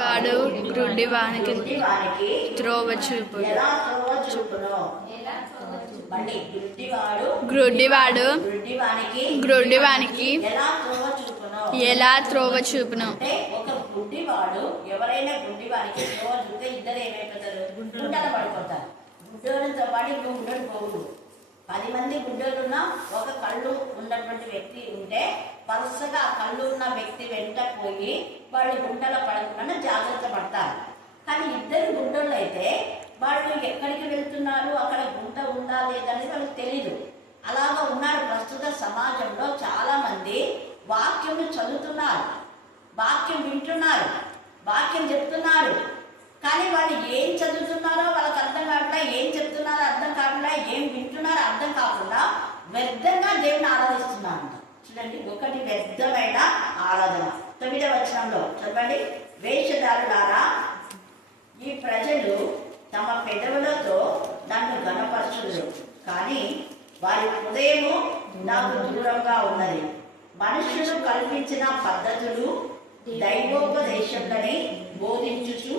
వాడు గ్రుడ్డి వానికి త్రోవ చూపుడు ఎలా వాడు గ్రుడ్డివాడు గ్రుడ్డి వానికి ఎలా త్రోవ చూపును పది మంది గుడ్డలున్నా ఒక కళ్ళు ఉన్నటువంటి వ్యక్తి ఉంటే వరుసగా కళ్ళు ఉన్న వ్యక్తి వెంట పోయి వాళ్ళు గుంటలో పడకుండా జాగ్రత్త పడతారు. కానీ ఇద్దరు గుంటలు అయితే వాళ్ళు ఎక్కడికి వెళ్తున్నారు అక్కడ గుంట ఉందా లేదనేది వాళ్ళకి తెలియదు అలాగా ఉన్నారు ప్రస్తుత సమాజంలో చాలా మంది వాక్యం చదువుతున్నారు వాక్యం వింటున్నారు వాక్యం చెప్తున్నారు. కానీ వాళ్ళు ఏం చదువుతున్నారో వాళ్ళకి అర్థం కాకుండా ఏం చెప్తున్నారో అర్థం కాకుండా ఏం వింటున్నారో అర్థం కాకుండా వ్యర్థంగా దేవుని ఆరాధిస్తున్నారు. చూడండి ఒకటి వ్యర్థమైన ఆరాధన. తొమ్మిదవ వచనంలో చదవండి. వేషధారులారా ఈ ప్రజలు తమ పెదవులతో నన్ను గణపరచుదురు. కానీ వారి హృదయము నాకు దూరంగా ఉన్నది. మనుషులు కల్పించిన పద్ధతులు దైవోపదేశంలని బోధించుచు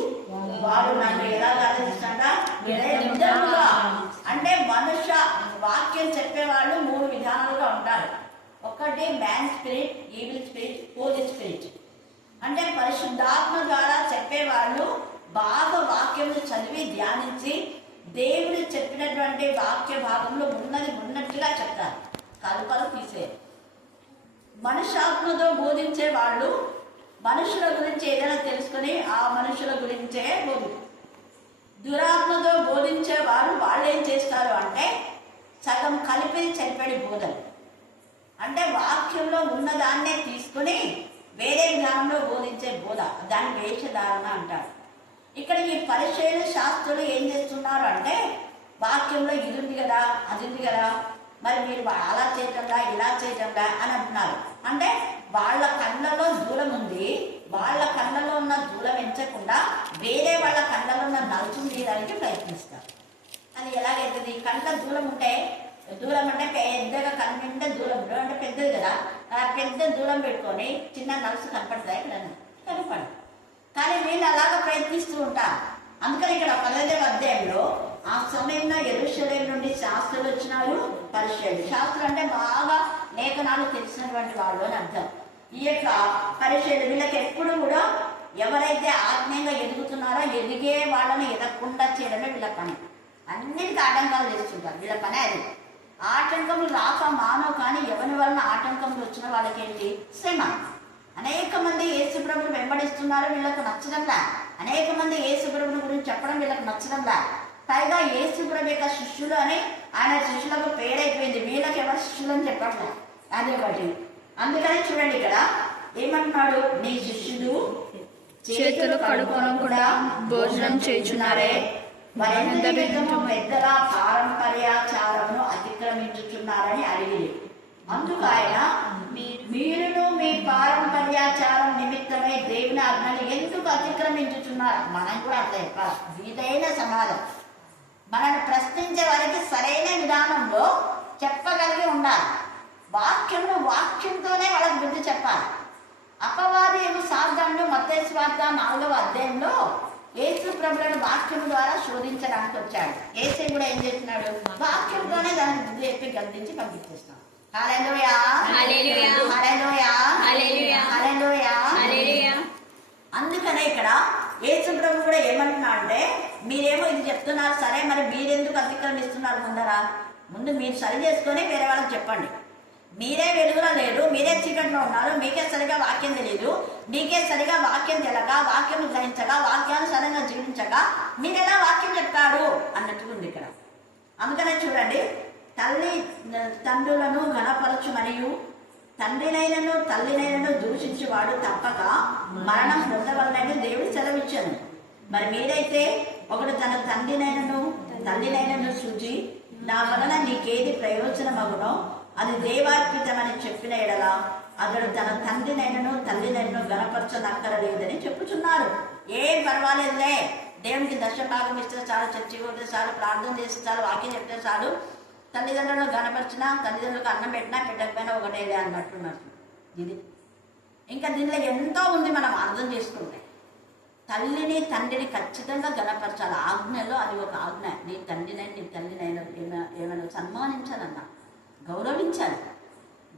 వారు నన్ను ఎలా ఆరాధిస్తాడ అంటే మనుష్య వాక్యం చెప్పేవాళ్ళు మూడు విధానాలుగా ఉంటారు. ఒకటే man spirit evil spirit holy spirit. అంటే పరిశుద్ధాత్మ ద్వారా చెప్పేవాళ్ళు బాగా వాక్యములు చదివి ధ్యానించి దేవుడు చెప్పినటువంటి వాక్య భాగంలో ఉన్నది ఉన్నట్టుగా చెప్తారు. కలుపలు తీసేది మనుషాత్మతో బోధించే వాళ్ళు మనుషుల గురించి ఏదైనా తెలుసుకొని ఆ మనుషుల గురించే బోధి. దురాత్మతో బోధించే వారు వాళ్ళు ఏం చేస్తారు అంటే సగం కలిపి చనిపడి బోధలు. అంటే వాక్యంలో ఉన్నదాన్నే తీసుకుని వేరే విధానంలో బోధించే బోధ. దాన్ని వేషధారణ అంటారు. ఇక్కడ ఈ పరిశీలన శాస్త్రులు ఏం చేస్తున్నారు అంటే వాక్యంలో ఇది ఉంది కదా అది ఉంది కదా మరి మీరు అలా చేయటంలా ఇలా చేయటంలా అని అంటున్నారు. అంటే వాళ్ళ కళ్ళలో దూరం ఉంది వాళ్ళ కళ్ళలో ఉన్న దూరం ఎంచకుండా వేరే వాళ్ళ కళ్ళలో ఉన్న నలుచుని తీయడానికి ప్రయత్నిస్తారు. అది ఎలాగైతుంది? కళ్ళ దూరం ఉంటే దూరం అంటే పెద్దగా కనిపింటే దూరం దూరం అంటే పెద్దది కదా. ఆ పెద్ద దూరం పెట్టుకొని చిన్న నలుసు కనపడుతుంది ఇక్కడ కనపడదు కానీ నేను అలాగ ప్రయత్నిస్తూ ఉంటా. అందుకని ఇక్కడ పదహైదవ అధ్యాయంలో ఆ సమయంలో ఎరుషలేం నుండి శాస్త్రులు వచ్చినారు పరిచయాలు శాస్త్రం అంటే బాగా లేఖనాలు తెలిసినటువంటి వాళ్ళు అని అర్థం. ఈ యొక్క పరిచయాలు వీళ్ళకి ఎప్పుడు కూడా ఎవరైతే ఆత్మీయంగా ఎదుగుతున్నారో ఎదిగే వాళ్ళని ఎదగకుండా చేయడమే వీళ్ళ పని. అన్నిటికీ ఆటంకాలు చేస్తుంటారు వీళ్ళ పని అది. ఆటంకములు రాక మానవు కానీ ఎవరి వలన ఆటంకములు వచ్చిన వాళ్ళకేంటి? శ్రమ. అనేక మంది ఏసుప్రభుని వెంబడిస్తున్నారు వీళ్ళకు నచ్చడంలా. అనేక మంది ఏసుప్రభుని గురించి చెప్పడం వీళ్ళకి నచ్చడంలా. పైగా ఏసుప్రభు యొక్క శిష్యులు అని ఆయన శిష్యులకు పేరైపోయింది. వీళ్ళకి ఎవరు శిష్యులు అని చెప్పట్లా? అది ఒకటి. అందుకని చూడండి ఇక్కడ ఏమంటున్నాడు? నీ శిష్యులు చేతులు కూడా భోజనం చేయుచున్నారే. వారందరి పెద్దల పారంపర్యాచారమును అతిక్రమించుచున్నారని అడిగి అందుకు ఆయన మీరును మీ పారంపర్యాచారం నిమిత్తమై దేవుని ఆజ్ఞని ఎందుకు అతిక్రమించుచున్నారు? మనం కూడా అట్లా చెప్పాలి. ఇదైన సమాధానం మనల్ని ప్రశ్నించే వారికి సరైన విధానంలో చెప్పగలిగి ఉండాలి. వాక్యంలో వాక్యంతోనే వాళ్ళకి బుద్ధి చెప్పాలి. అపవాది ఏమో సాధారణ మతేశ్వార్త నాలుగవ అధ్యాయంలో యేసు ప్రభులను వాక్యం ద్వారా శోధించడానికి వచ్చాడు. ఏసే కూడా ఏం చేస్తున్నాడు? వాక్యంతోనే దానికి బుద్ధి చెప్పి గద్దించి పంపించేస్తాం. అందుకనే ఇక్కడ యేసు ప్రభు కూడా ఏమంటున్నా అంటే మీరేమో ఇది చెప్తున్నారు సరే మరి మీరెందుకు అతిక్రమిస్తున్నారు ముందర? ముందు మీరు సరి చేసుకొని వేరే వాళ్ళకి చెప్పండి. మీరే వెలుగులో లేరు మీరే చీకట్లో ఉన్నారు మీకే సరిగా వాక్యం తెలియదు మీకే సరిగా వాక్యం తెలక వాక్యం గ్రహించగా వాక్యానుసారంగా జీవించగా మీరెలా వాక్యం చెప్తాడు అన్నట్టుగా ఉంది ఇక్కడ. అందుకనే చూడండి తల్లి తండ్రులను గణపరచు మరియు తండ్రినైనను తల్లినైనను దూషించేవాడు తప్పక మరణం పొందవలనని దేవుడు సెలవిచ్చాను మరి మీరైతే ఒకడు తన తండ్రినైనను తల్లినైనను సూచి నా వలన నీకేది ప్రయోజనం అగునో అది దేవార్పితమని చెప్పిన ఎడల అతడు తన తండ్రినైనను తల్లినైనను గణపరచనక్కరలేదని చెప్పుచున్నారు. ఏం పర్వాలేదులే. దేవునికి దశభాగం ఇస్తే చాలు చర్చి కొడితే చాలు ప్రార్థన చేస్తే చాలు వాక్యం చెప్తే చాలు. తల్లిదండ్రులను గణపరిచినా తల్లిదండ్రులకు అన్నం పెట్టినా పెట్టకపోయినా ఒకటేలే అన్నట్టున్నారు ఇది. ఇంకా దీనిలో ఎంతో ఉంది మనం అర్థం చేసుకుంటే. తల్లిని తండ్రిని ఖచ్చితంగా గణపరచాలి ఆజ్ఞలో అది ఒక ఆజ్ఞ. నీ తండ్రినైనా నీ తల్లినైనా ఏమైనా ఏమైనా సన్మానించాలన్నా గౌరవించాలి.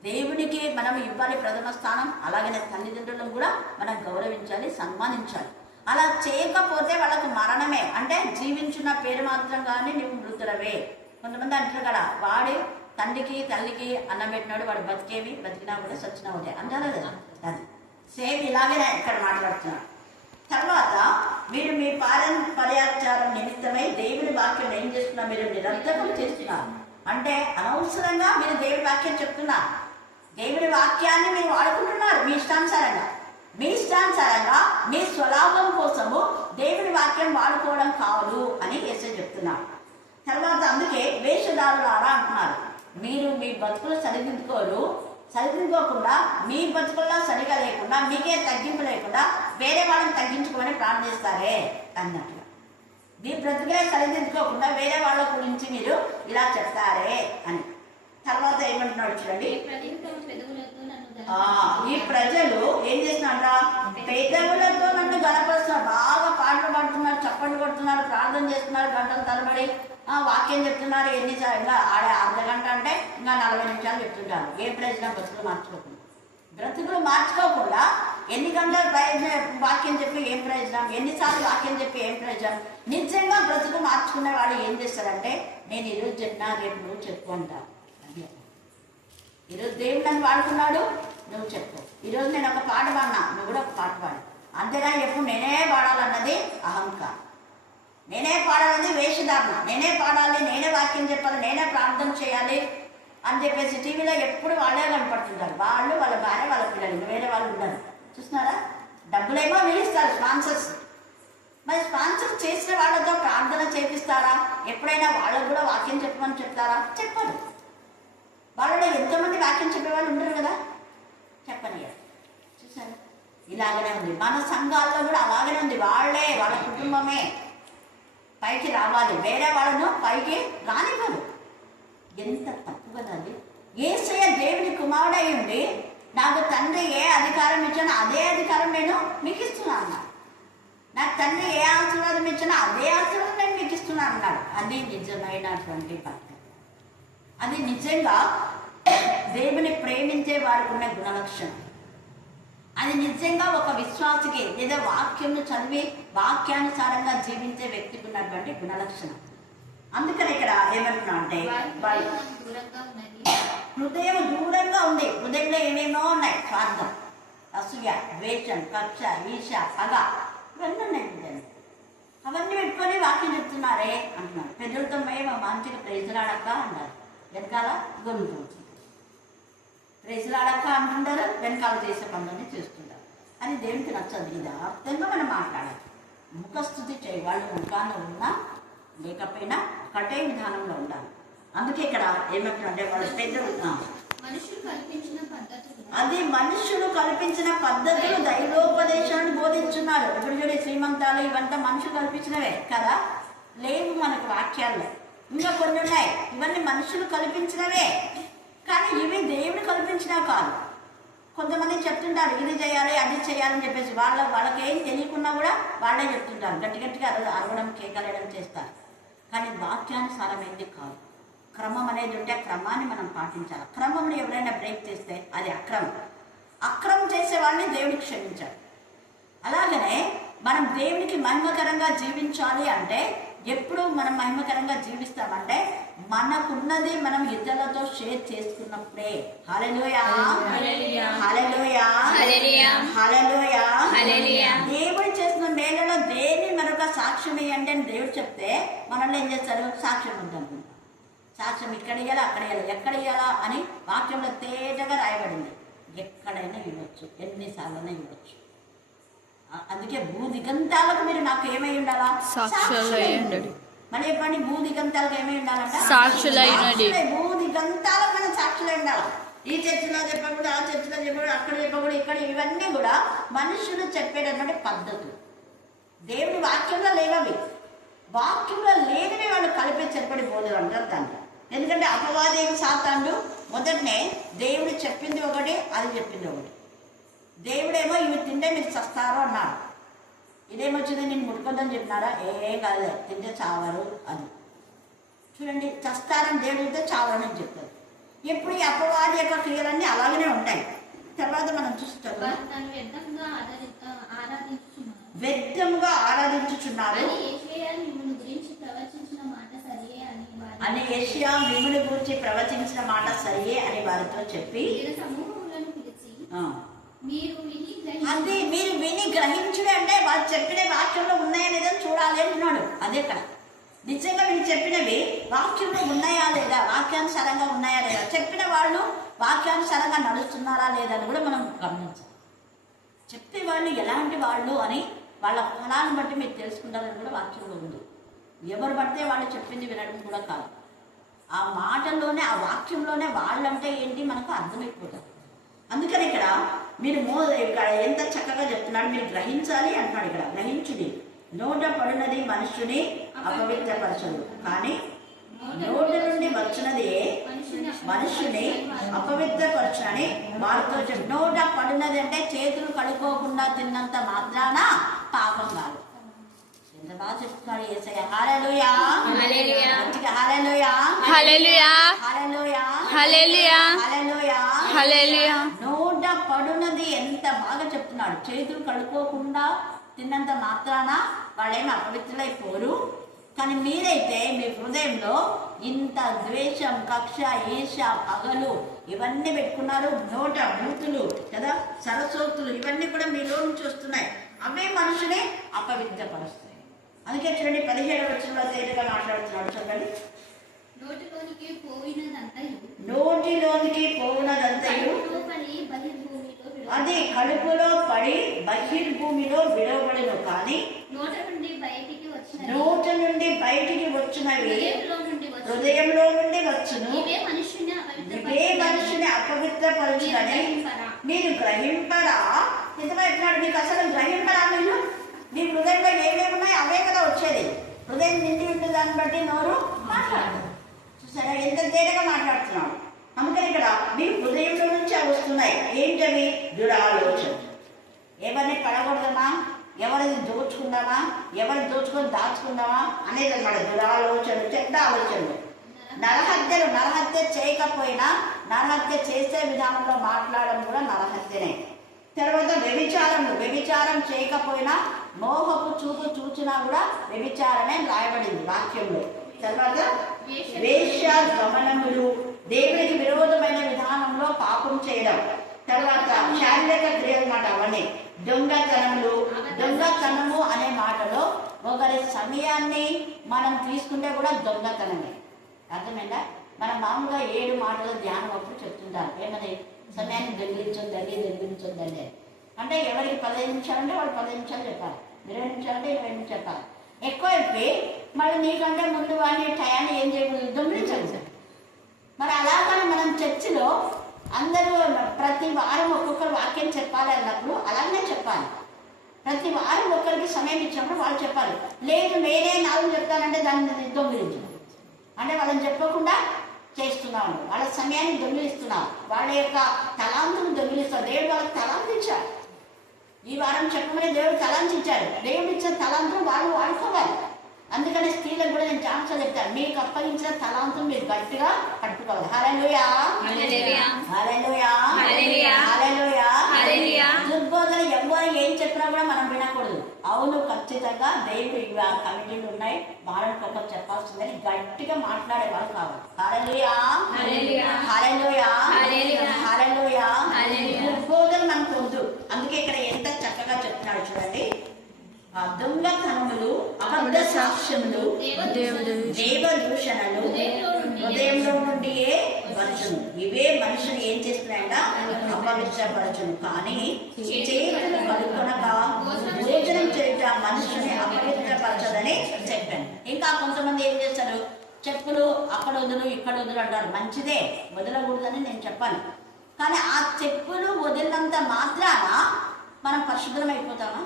దేవునికి మనం ఇవ్వాలి ప్రథమ స్థానం అలాగనే తల్లిదండ్రులను కూడా మనం గౌరవించాలి సన్మానించాలి. అలా చేయకపోతే వాళ్ళకు మరణమే. అంటే జీవించిన పేరు మాత్రం కానీ నువ్వు మృతులవే. కొంతమంది అంటారు కదా వాడి తండ్రికి తల్లికి అన్నం పెట్టినాడు వాడు బతికేవి బతికినా కూడా సచ్చినా ఉంటాయి అంటారు కదా అది. సేమ్ ఇలాగే ఇక్కడ మాట్లాడుతున్నాడు తర్వాత మీరు మీ పారంపర్యాచారం నిమిత్తమై దేవుని వాక్యం ఏం చేస్తున్నా మీరు నిరర్థకం చేస్తున్నారు. అంటే అనవసరంగా మీరు దేవుడి వాక్యం చెప్తున్నారు దేవుడి వాక్యాన్ని మీరు వాడుకుంటున్నారు మీ ఇష్టానుసారంగా. మీ ఇష్టానుసారంగా మీ స్వలాభం కోసము దేవుడి వాక్యం వాడుకోవడం కాదు అని యేసు చెప్తున్నారు తర్వాత అందుకే వేషధారులారా అంటున్నారు. మీరు మీ బతుకులు సరిదిద్దుకోరు సరిదిద్దుకోకుండా మీ బతుకుల్లో సరిగా లేకుండా మీకే తగ్గింపు లేకుండా వేరే వాళ్ళని తగ్గించుకోమని ప్రార్థిస్తారే అన్నారు మీ బ్రతుకులే సరిదిద్దుకోకుండా వేరే వాళ్ళ గురించి మీరు ఇలా చెప్తారే అని. తర్వాత ఏమంటున్నాడు చూడండి. ఈ ప్రజలు ఏం చేస్తున్నారా పెద్దవులతో నన్ను గనపరుస్తున్నారు బాగా పాటలు పాడుతున్నారు చప్పట్లు కొడుతున్నారు ప్రార్థన చేస్తున్నారు గంటల తరబడి ఆ, వాక్యం చెప్తున్నారు. ఎన్ని ఆడే అర్ధ గంట అంటే ఇంకా నలభై నిమిషాలు చెప్తుంటారు. ఏ ప్రయోజనం బ్రతుకులు మార్చుకోకుండా? బ్రతుకులు మార్చుకోకుండా ఎన్ని గంటలు వాక్యం చెప్పి ఏం ప్రయోజనం? ఎన్నిసార్లు వాక్యం చెప్పి ఏం ప్రయోజనం? నిజంగా బ్రతుకు మార్చుకునే వాడు ఏం చేస్తారంటే నేను ఈరోజు చెప్పినా రేపు నువ్వు చెప్పు అంటారు. ఈరోజు దేవుడు నన్ను వాడుకున్నాడు నువ్వు చెప్పు. ఈరోజు నేను ఒక పాట పాడినా నువ్వు కూడా ఒక పాట పాడు. అంతేగాని ఎప్పుడు నేనే పాడాలన్నది అహంకారం. నేనే పాడాలన్నది వేషధారణ. నేనే పాడాలి నేనే వాక్యం చెప్పాలి నేనే ప్రార్థన చేయాలి అని చెప్పేసి టీవీలో ఎప్పుడు వాళ్ళే కనపడుతుంటారు. వాళ్ళు వాళ్ళ భార్య వాళ్ళ పిల్లలు. వేరే వాళ్ళు ఉండరు. చూస్తున్నారా డబ్బులేమో నిలుస్తారు స్పాన్సర్స్ మరి స్పాన్సర్ చేసిన వాళ్ళతో ప్రార్థన చేపిస్తారా? ఎప్పుడైనా వాళ్ళకు కూడా వాక్యం చెప్పమని చెప్తారా? చెప్పరు. వాళ్ళలో ఎంతోమంది వాక్యం చెప్పేవాళ్ళు ఉండరు కదా? చెప్పని చూసారు ఇలాగనే ఉంది. మన సంఘాల్లో కూడా అలాగనే ఉంది. వాళ్ళే వాళ్ళ కుటుంబమే. పైకి రావాలి. వేరే వాళ్ళను పైకి రానివ్వరు. ఎంత తప్పు అది. ఏసయ్య దేవుని కుమారుడై ఉండి నాకు తండ్రి ఏ అధికారం ఇచ్చానో అదే అధికారం నేను మీకు ఇస్తున్నాను అన్నాడు. నాకు తండ్రి ఏ ఆశీర్వాదం ఇచ్చినా అదే ఆశీర్వాదం నేను మీకు ఇస్తున్నాను అన్నాడు. అది నిజమైనటువంటి భక్తి అది నిజంగా దేవుని ప్రేమించే వారికి ఉన్న గుణలక్షణం. అది నిజంగా ఒక విశ్వాసికి లేదా వాక్యంను చదివి వాక్యానుసారంగా జీవించే వ్యక్తికి ఉన్నటువంటి గుణలక్షణం. అందుకని ఇక్కడ ఏమంటున్నా అంటే హృదయం దూరంగా ఉంది. హృదయంలో ఏమేమో ఉన్నాయి? స్వార్థం అసూయ ద్వేషం కక్ష ఈష పగ. ఇవన్నీ ఉన్నాయి అవన్నీ పెట్టుకొని వాక్యం చెప్తున్నారే అంటున్నారు పెద్దలతో మేము మంచిగా ప్రైజులాడక్క అన్నారు వెనకాల గొంతు. ప్రైజులాడక్క అంటుంటారు వెనకాల చేసే పనులన్నీ చేస్తుంటారు. అని దేవునికి నచ్చదు. ఇది అర్థంగా మనం మాట్లాడాలి. ముఖస్థుతి చేయ. వాళ్ళు ముఖాన ఉన్నా లేకపోయినా ఒకటే విధానంలో ఉండాలి. అందుకే ఇక్కడ ఏమంటారంటే వాళ్ళు పెద్దలు అది మనుషులు కల్పించిన పద్ధతులు దైవోపదేశాన్ని బోధించున్నారు. ఇప్పుడు చూడే శ్రీమంతాలు ఇవంతా మనుషులు కల్పించినవే కదా? లేవు మనకు వాక్యాల్లో. ఇంకా కొన్ని ఉన్నాయి. ఇవన్నీ మనుషులు కల్పించినవే. కానీ ఇవి దేవుడు కల్పించినా కాదు. కొంతమంది చెప్తుంటారు ఇది చేయాలి అది చేయాలని చెప్పేసి వాళ్ళ వాళ్ళకి ఏం తెలియకున్నా కూడా వాళ్ళే చెప్తుంటారు. గట్టి గట్టిగా అరవ- అరవడం కేకలేయడం చేస్తారు. కానీ వాక్యానుసారమైంది కాదు. క్రమం అనేది ఉంటే ఆ క్రమాన్ని మనం పాటించాలి. క్రమంలో ఎవరైనా బ్రేక్ చేస్తే అది అక్రమం. అక్రమం చేసే వాళ్ళని దేవుడికి క్షమించాడు. అలాగనే మనం దేవునికి మహిమకరంగా జీవించాలి అంటే ఎప్పుడు మనం మహిమకరంగా జీవిస్తామంటే మనకున్నది మనం ఇతరులతో షేర్ చేసుకున్నప్పుడే. దేవుడు చేసిన మేలలో దేని మరొక సాక్ష్యం ఇవ్వండి అని దేవుడు చెప్తే మనల్ని ఏం చేస్తారు? సాక్ష్యం ఉందనుకుంటాం సాక్ష్యం ఇక్కడ ఇవ్వాలా అక్కడ ఇవ్వాలి ఎక్కడ ఇవ్వాలా అని వాక్యంలో తేటగా రాయబడింది. ఎక్కడైనా ఇవ్వచ్చు ఎన్నిసార్లైనా ఇవ్వచ్చు. ఆ- అందుకే భూ దిగంతాలకు మీరు నాకు ఏమై ఉండాలా? సాక్షులై. మళ్ళీ చెప్పండి భూ దిగంతాలకు ఏమై ఉండాలంట? సాక్షులై భూ దిగంతాలకు మనం సాక్షులై ఉండాలి? ఈ చర్చిలో చెప్పకూడదు ఆ చర్చిలో చెప్పకూడదు అక్కడ చెప్పకూడదు ఇక్కడ ఇవన్నీ కూడా మనుషులు చెప్పేటటువంటి పద్ధతులు. దేవుని వాక్యంలో లేవవి. వాక్యంలో లేనివి వాళ్ళు కలిపి చెప్పడి బోధలు అంటారు దాన్ని. ఎందుకంటే అపవాది సాతాండు మొదటనే దేవుడు చెప్పింది ఒకటి అది చెప్పింది ఒకటి. దేవుడేమో ఇవి తింటే మీరు చస్తారు అన్నాడు. ఇదేమొచ్చి ముట్టుకోద్దని చెప్పినారా? ఏం కాదు తింటే చావరు అని చూడండి చస్తారని దేవుడు చెప్తే చావరని చెప్తారు. ఎప్పుడు ఈ అపవాది యొక్క క్రియలన్నీ అలాగనే ఉంటాయి. తర్వాత మనం తను వ్యర్థంగా ఆరాధి ఆరాధించుచున్నారు వ్యర్థముగా ఆరాధించుచున్నారు అని యెషయా మిమ్మును గురించి ప్రవచించిన మాట సరియే అని వారు యెషయా మిమ్ముని గురించి ప్రవచించిన మాట సరియే అని వారితో చెప్పి ఆ, మీరు విని అది గ్రహించి మీరు విని గ్రహించుడు అంటే వాళ్ళు చెప్పిన వాక్యంలో ఉన్నాయా లేదా చూడాలి అంటున్నాడు. అదే ఇక్కడ. నిజంగా మీరు చెప్పినవి వాక్యంలో ఉన్నాయా లేదా వాక్యానుసారంగా ఉన్నాయా లేదా చెప్పిన వాళ్ళు వాక్యానుసారంగా నడుస్తున్నారా లేదా అని కూడా మనం గమనించాలి. చెప్పే వాళ్ళు ఎలాంటి వాళ్ళు అని వాళ్ళ ఫలాన్ని బట్టి మీరు తెలుసుకుంటారని కూడా వాక్యంలో ఉంది. ఎవరు పడితే వాళ్ళు చెప్పింది వినడం కూడా కాదు. ఆ మాటల్లోనే ఆ వాక్యంలోనే వాళ్ళంటే ఏంటి మనకు అర్థమైపోతుంది అందుకని ఇక్కడ మీరు మో ఇక్కడ ఎంత చక్కగా చెప్తున్నాడు మీరు గ్రహించాలి అంటున్నాడు ఇక్కడ. గ్రహించుడి. నోట పడినది మనుషుని అపవిత్రపరచదు. కానీ నోట నుండి వచ్చినది మనుషుని అపవిత్రపరచని వారితో నోట పడినది అంటే చేతులు కడుక్కోకుండా తిన్నంత మాత్రాన పాపం కాదు. ఎంత బాగా చెప్తున్నాడు ఏసయ్య. Hallelujah hallelujah. మంచిగా hallelujah hallelujah. Hallelujah hallelujah. Hallelujah hallelujah. నోట పడునది ఎంత బాగా చెప్తున్నాడు. చేతులు కడుక్కోకుండా తిన్నంత మాత్రాన వాళ్ళేమి అపవిత్రులైపోరు. కానీ మీరైతే మీ హృదయంలో ఇంత ద్వేషం కక్ష ఈర్ష పగలు ఇవన్నీ పెట్టుకున్నారు. నోట బూతులు కదా సరస్వతులు ఇవన్నీ కూడా మీలో నుంచి వస్తున్నాయి. అవే మనుషుని అపవిత్రపరుస్తాయి. అందుకే చూడండి పదిహేడు వచ్చిన తేలిగా మాట్లాడుతున్నాడు చూడండి నోటిలోనికి పోయినదంతయు. నోటిలోనికి విడుదల. అది కడుపులో పడి బహిర్భూమిలో విడవబడిను కానీ నోట నుండి బయటికి వచ్చిన నోట నుండి బయటికి వచ్చినవి హృదయంలో నుండి వచ్చిన. ఇవే మనుషుని అపవిత్రపరచునని మీరు గ్రహింపరా. నిజమైపోయినాడు మీకు అసలు గ్రహింపరా మీరు మీ హృదయంలో ఏమేమి ఉన్నాయి అవే కదా వచ్చేది. హృదయం నిండి ఉంటే దాన్ని బట్టి నోరు మాట్లాడు చూసారా? ఎంత తేలిగా మాట్లాడుతున్నాం అందుకని ఇక్కడ మీ హృదయంలో నుంచి అవి వస్తున్నాయి. ఏంటవి? దురాలోచన ఎవరిని పడకూడదమా ఎవరిని దోచుకుందామా? ఎవరిని దోచుకొని దాచుకుందామా? అనేది అన్నమాట దురాలోచన చెడ్డ ఆలోచనలు. నరహత్యలు నరహత్య చేయకపోయినా నరహత్య చేసే విధానంలో మాట్లాడడం కూడా నరహత్యనే. తర్వాత వ్యభిచారములు వ్యభిచారం చేయకపోయినా మోహపు చూపు చూచినా కూడా వ్యభిచారమే రాయబడింది వాక్యంలో. తర్వాత వేశ్య గమనములు. దేవునికి విరోధమైన విధానంలో పాపం చేయడం. తర్వాత శారీరక క్రియలు మాట అవన్నీ. దొంగతనములు. దొంగతనము అనే మాటలో ఒకరి సమయాన్ని మనం తీసుకుంటే కూడా దొంగతనమే. అర్థమైందా? మనం మామూలుగా ఏడు మాటలు ధ్యానం అప్పుడు చెప్తుంటారు ఏమని? సమయాన్ని దొంగిలించొద్దండి దొంగిలించొద్దండి అంటే ఎవరికి పదిహేను నిమిషాలు అంటే వాళ్ళు పదిహేను నిమిషాలు చెప్పాలి. రెండు నిమిషాలు రెండు చెప్పాలి ఎక్కువ మళ్ళీ నీకంటే ముందు వాడిని టయాన్ని ఏం చేయకూడదు. దొంగిలించాలి సార్. మరి అలాగని మనం చర్చిలో అందరూ ప్రతి వారం ఒక్కొక్కరు వాక్యం చెప్పాలి అన్నప్పుడు అలాగే చెప్పాలి. ప్రతి వారం ఒక్కరికి సమయం ఇచ్చినప్పుడు వాళ్ళు చెప్పాలి. లేదు నేనే నాలుగు చెప్తానంటే దాన్ని దొంగిలించు అంటే వాళ్ళని చెప్పకుండా చేస్తున్నాము వాళ్ళ సమయాన్ని దొంగిలిస్తున్నాం వాళ్ళ యొక్క తలాంతులు దొంగిలిస్తాం దేవుడు వాళ్ళకి తలాంతి ఈ వారం చెప్పమని దేవుడు తలాంతి ఇచ్చాడు దేవుడు ఇచ్చిన తలాంతును వాళ్ళు వాడుకోవాలి అందుకని స్త్రీలకు కూడా నేను ఛాన్స్ చెప్తాను మీకు అప్పగించిన తలాంతును మీరు గట్టిగా పట్టుకోవాలి. దుర్బోధన ఎవరు ఏం చెప్పినా కూడా మనం వినకూడదు అవును ఖచ్చితంగా దేవుడు ఇవి ఆ కమిటీలు ఉన్నాయి వారానికి ఒకరు చెప్పాల్సిందని గట్టిగా మాట్లాడే వాళ్ళు కావాలి హల్లెలూయా. హల్లెలూయా హల్లెలూయా. దుర్బోధన మనకు అందుకే ఇక్కడ ఎంత చక్కగా చెప్తున్నాడు చూడండి. దొంగతనములు అబద్ధ సాక్ష్యములు దేవదూషణలు హృదయంలో నుండియే వచ్చును ఇవే మనుషులు ఏం చేస్తున్నాయంట? అపవిత్రపరచును. కానీ చేతులు కలుకొనక భోజనం చేయుట మనుషుని అపవిత్రపరచదని చెప్పాను. ఇంకా కొంతమంది ఏం చేస్తారు? చెప్పులు అక్కడ వదులు ఇక్కడ వదులు అంటారు. మంచిదే. వదలకూడదని నేను చెప్పాను. కానీ ఆ చెప్పులు వదిలినంత మాత్రాన మనం పరిశుభ్రమైపోతామా?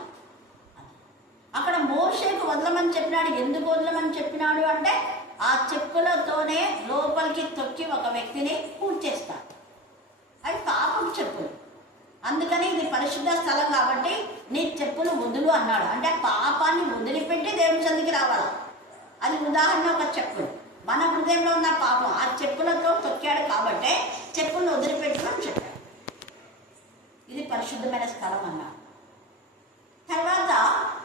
అక్కడ మోషేకు వదలమని చెప్పినాడు ఎందుకు వదలమని చెప్పినాడు అంటే ఆ చెప్పులతోనే లోపలికి తొక్కి ఒక వ్యక్తిని పూడ్చేస్తాడు. అది పాపం చెప్పులు అందుకని ఇది పరిశుద్ధ స్థలం కాబట్టి నీ చెప్పులు వదులు అన్నాడు. అంటే పాపాన్ని వదిలిపెట్టి దేవుని సందికి రావాలి. అది ఉదాహరణ ఒక చెప్పులు మన హృదయంలో ఉన్న పాపం ఆ చెప్పులతో తొక్కాడు కాబట్టి చెప్పులను వదిలిపెట్టుకుని చెప్పాడు. ఇది పరిశుద్ధమైన స్థలం అన్నాడు తర్వాత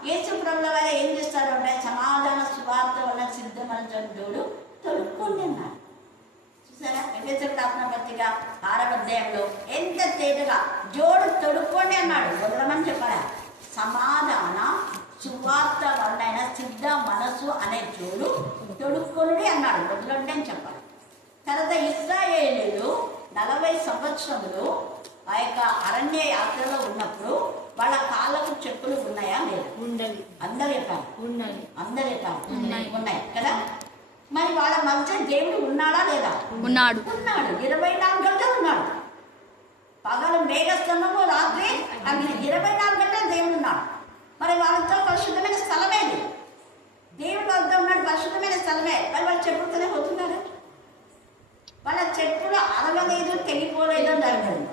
యేసుప్రభుల వారు ఏం చేస్తారు అంటే సమాధాన సువార్త వల్ల సిద్ధమంతుడు తొడుక్కోండి అన్నాడు చూసారా? ఎఫెసర్ రాసిన పత్రిక ఆరవధ్యాయంలో ఎంత తేటగా జోడు తొడుక్కోండి అన్నాడు. వదలమని చెప్పారా సమాధాన సువార్త వలన సిద్ధ మనసు అనే జోడు తొడుక్కొని అన్నాడు. వదలండి అని చెప్పాలి. తర్వాత ఇస్రాయేలీలు నలభై సంవత్సరములు ఆ యొక్క అరణ్య యాత్రలో ఉన్నప్పుడు వాళ్ళ కాళ్ళకు చెప్పులు ఉన్నాయా? లేదా ఉండాలి అందరు చెప్పాలి. ఉండాలి అందరు ఉన్నాయి. ఉన్నాయి. కదా? మరి వాళ్ళ మధ్య దేవుడు ఉన్నాడా లేదా? ఉన్నాడు. ఉన్నాడు. ఇరవై నాలుగు గంటలు ఉన్నాడు. పగలు మేఘస్తంభము రాత్రి ఇరవై నాలుగు గంటలు దేవుడు ఉన్నాడు. మరి వాళ్ళతో పరిశుద్ధమైన స్థలమేది దేవుడు వద్ద ఉన్నాడు పరిశుద్ధమైన స్థలమే. మరి వాళ్ళు చెప్పుతూనే పోతున్నారు? వాళ్ళ చెప్పులు అరవలేదు తెగిపోలేదు అని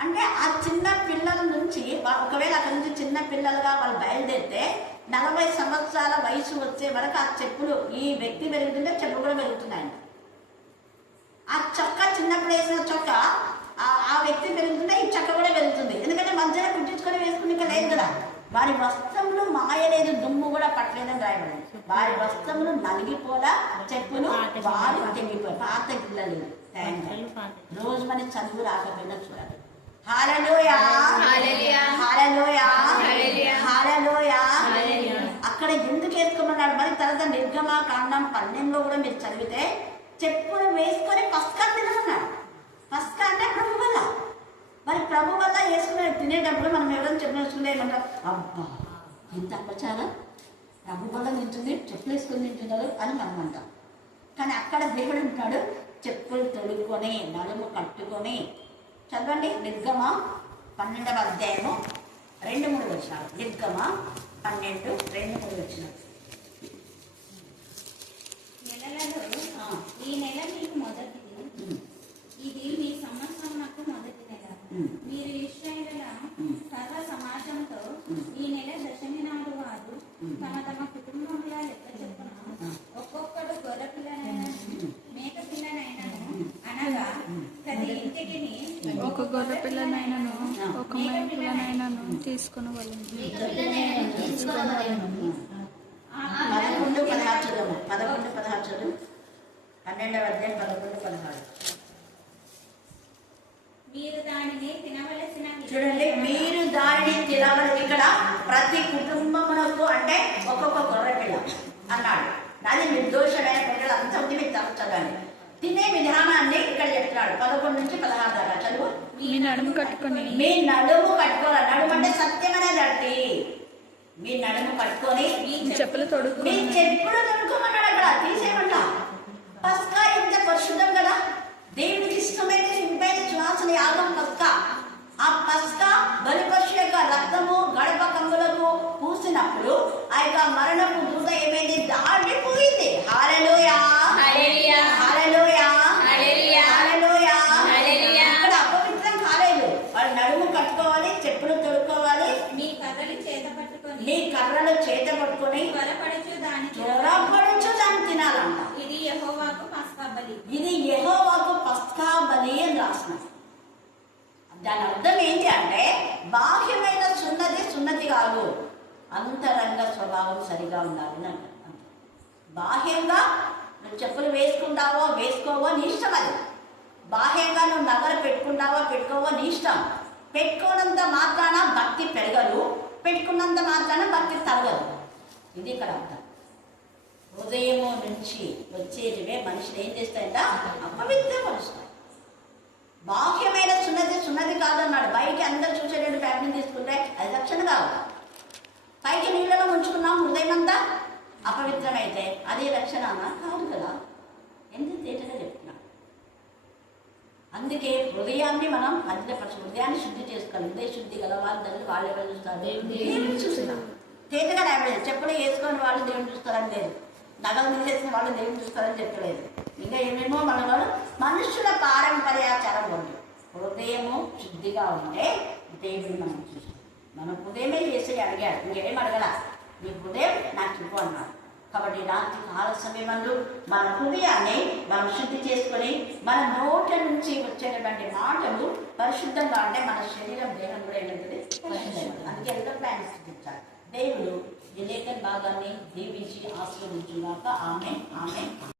అంటే ఆ చిన్న పిల్లల నుంచి ఒకవేళ అక్కడి నుంచి చిన్న పిల్లలుగా వాళ్ళు బయలుదేరితే నలభై సంవత్సరాల వయసు వచ్చే వరకు ఆ చెప్పులు ఈ వ్యక్తి పెరుగుతుంటే చెప్పులు కూడా పెరుగుతున్నాయి. ఆ చొక్క చిన్నప్పుడు వేసిన చొక్క ఆ- వ్యక్తి పెరుగుతుంటే ఈ చొక్క కూడా పెరుగుతుంది. ఎందుకంటే మధ్యలో కుట్టించుకొని వేసుకుని లేదు కదా వారి వస్త్రములు మాయలేదు దుమ్ము కూడా పట్టలేదని రాయబడింది. వారి వస్త్రములు నలిగిపోలా చెప్పులు వారు తెగిపోయి పాత గిల్లలు రోజు మన చదువు రాకపోయినా చూడాలి. హాలలోయా. హాలలోయా. హాలలోయా. అక్కడ ఎందుకు వేసుకోమన్నాడు? మరి తర్వాత నిర్గమ కాండం పన్నెండులో కూడా మీరు చదివితే చెప్పులు వేసుకొని పస్కా తినమన్నాడు. పస్కా అంటే మరి ప్రభు వల్ల వేసుకునే తినేటప్పుడు మనం ఎవరైనా చెప్పిన వేసుకునే ఏమంటాం అబ్బా ఇంత అపచారం? ప్రభు వల్ల తింటుంది చెప్పులు వేసుకొని తింటున్నారు అని మనం అంటాం. కానీ అక్కడ దేవుడు ఉంటాడు చెప్పులు తొడుక్కొని నడుము కట్టుకొని. చదవండి నిర్గమ పన్నెండవ అధ్యాయము రెండు మూడు వచ్చినారు నిర్గమ పన్నెండు రెండు మూడు వచ్చినారు నెలలలో. ఈ నెల మీకు మొదటిది ఇది మీ సంవత్సరం నాకు మొదటి మీరు ఉమ్. సర్వ సమాజంతో. ఈ నెల దశమి నాడు వారు. తమ తమ కుటుంబముల లెక్క చెప్పున. ఒక్కొక్కడు గొర్రె పిల్లనైనా మేక పిల్లనైనాను అనగా ప్రతి ఇంటికి ఒక గొర్రె పిల్లనైనాను ఒక మేక పిల్లనైనాను తీసుకుని పదకొండు పదహారు చదువు పదకొండు పదహారు చదువు పన్నెండవ అధ్యాయం పదకొండు పదహారు మీరు దానిని తినవలసిన చూడండి మీరు దానిని తినవలసి ఇక్కడ ప్రతి కుటుంబమునకు అంటే ఒక్కొక్క గొర్రె పిల్ల అన్నాడు అది నిర్దోషమైన పిల్లలు అంతా ఉంది మీకు తెలుసు చదవండి తినే విధానాన్ని ఇక్కడ చెప్తున్నాడు పదకొండు నుంచి పదహారు దాకా చదువు మీ నడుము కట్టుకొని మీ నడుము కట్టుకోవాలి నడుము అంటే సత్యమైన దట్టి మీ నడుము కట్టుకొని మీ చెప్పులు తొడుగు మీ చెప్పులు తొడుకోమన్నాడు అక్కడ. తీసేయమంట. పస్కా ఎంత పరిశుద్ధం కదా? దేవునికి ఇష్టమైన ఇంపైన శ్వాసన యాగం పస్కా. ఆ పస్కా బలిపశు యొక్క రక్తము గడప కమ్ములకు పూసినప్పుడు ఆ యొక్క మరణపు దూత ఏమైంది? దాడిపోయింది hallelujah hallelujah. Hallelujah hallelujah. Hallelujah hallelujah. ఇక్కడ అపవిత్రం కాలేదు వాళ్ళు నడుము కట్టుకోవాలి చెప్పులు తొడుక్కోవాలి మీ కథలు చేత పట్టుకొని నీ కర్రలు చేత పట్టుకొని త్వరపడుచు దాని త్వరపడుచు దాన్ని తినాలంట ఇది యెహోవాకు పస్కా బలి ఇది యెహోవాకు పస్కా బలి అని రాసిన దాని అర్థం ఏంటి అంటే బాహ్యమైన సున్నతి సున్నతి కాదు. అంతరంగ స్వభావం సరిగా ఉండాలి అంట బాహ్యంగా నువ్వు చెప్పులు వేసుకుంటావో వేసుకోవో నీ ఇష్టం అది. బాహ్యంగా నువ్వు నగలు పెట్టుకుంటావో పెట్టుకోవో నీ ఇష్టం. పెట్టుకోనంత మాత్రాన భక్తి పెరగదు. పెట్టుకున్నంత మాత్రాన భక్తి తరగదు ఇది ఇక్కడ అర్థం. హృదయము నుంచి వచ్చేటివే మనిషిని ఏం చేస్తాయంట? అపవిత్రపరుస్తాయి బాహ్యమైన సున్నతి సున్నతి కాదన్నాడు. బయటికి అందరు చూసేటట్టు ప్యాకింగ్ తీసుకుంటే అది రక్షణ కాదు. పైకి నీళ్ళలో ముంచుకున్నాం హృదయం అంతా అపవిత్రమైతే అది రక్షణ కాదు కదా. ఎందుకు తేటగా చెప్తున్నా. అందుకే హృదయాన్ని మనం భద్రపరచు హృదయాన్ని శుద్ధి చేసుకోవాలి. హృదయ శుద్ధి గల వాళ్ళు వాళ్ళు ఎవరు చూస్తారు? దేవుని చూస్తారు తేటగా రాయలేదు చెప్పులు వేసుకొని వాళ్ళు దేవుని చూస్తారని లేదు. నగలు తీసేసిన వాళ్ళు దేవుని చూస్తారని చెప్పలేదు. ఇంకా ఏమేమో మన మనుషుల పారంపర్యాచారం ఉంది. హృదయము శుద్ధిగా ఉంటే దేవుని మనం చూస్తాం. మనం హృదయమే చేసి అడిగాడు ఇంకేం అడగల? నీ హృదయం నాకు ఇవ్వు అన్నాడు. కాబట్టి రాత్రి కాల సమయంలో మన హృదయాన్ని మనం శుద్ధి చేసుకొని మన నోట నుంచి వచ్చేటటువంటి మాటలు పరిశుద్ధంగా అంటే మన శరీరం దేహం కూడా ఏంటంటే పరిశుద్ధంగా. అందుకే ఎంతో ప్లాన్ దేవుడు విలేకన్ భాగాన్ని దీవించి ఆశీర్వదించుగాక. ఆమె ఆమె ఆమె